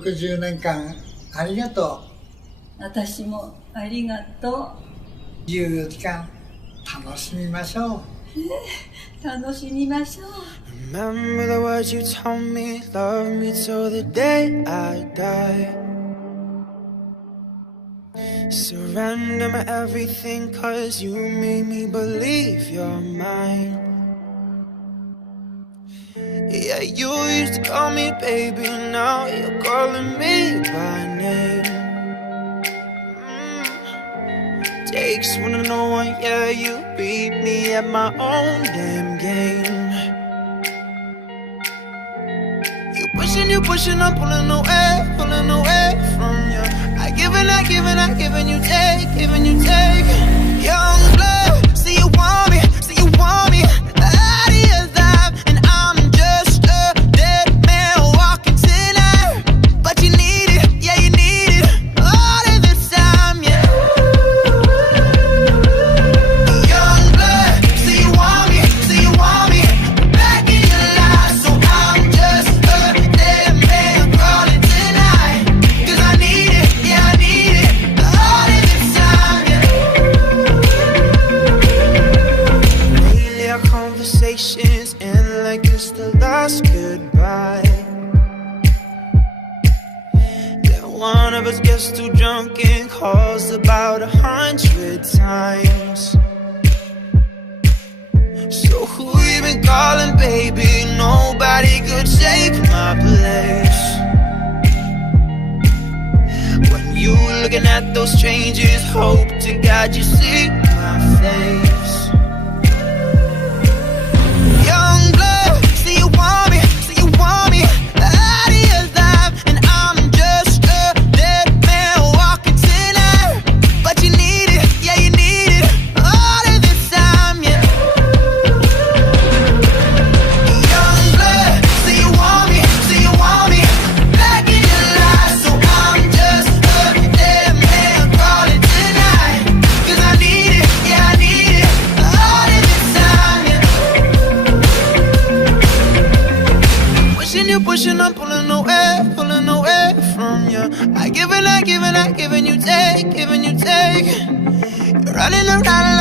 60年間ありがと私もありがとう。14時間楽しみましょう。う。楽しみましょう。 Remember the words you told me, love me till the day I die. Surrender my everything, cause you made me believe you're mine. Yeah, you used to call me baby, now you're calling me by name. Takes one to know one, yeah, you beat me at my own damn game. You pushing, I'm pulling away from you. I giving you take. Young blood, see you want me, out of your life, and I'm just a dead man walking tonight. But you need it, yeah, you need it, all of the time, yeah. Young blood, see you want me, back in your life, so I'm just a dead man crawling tonight. 'Cause I need it, yeah, I need it, all of the time, yeah. Lately our conversations end like it's the last goodbye. Yeah, one of us gets too drunk and calls about 100 times. So who you been calling, baby? Nobody could take my place. When you looking at those strangers, hope to God you see my face. Young blood, see you want me, out of your life, and I'm just a dead man walking tonight. But you need it, yeah, you need it, all of the time, yeah. Young blood, see you want me, back in your life, so I'm just a dead man crawling tonight. 'Cause I need it, yeah, I need it, all of the time, yeah. You pushing, I'm pulling away from you. I giving you take. You're running around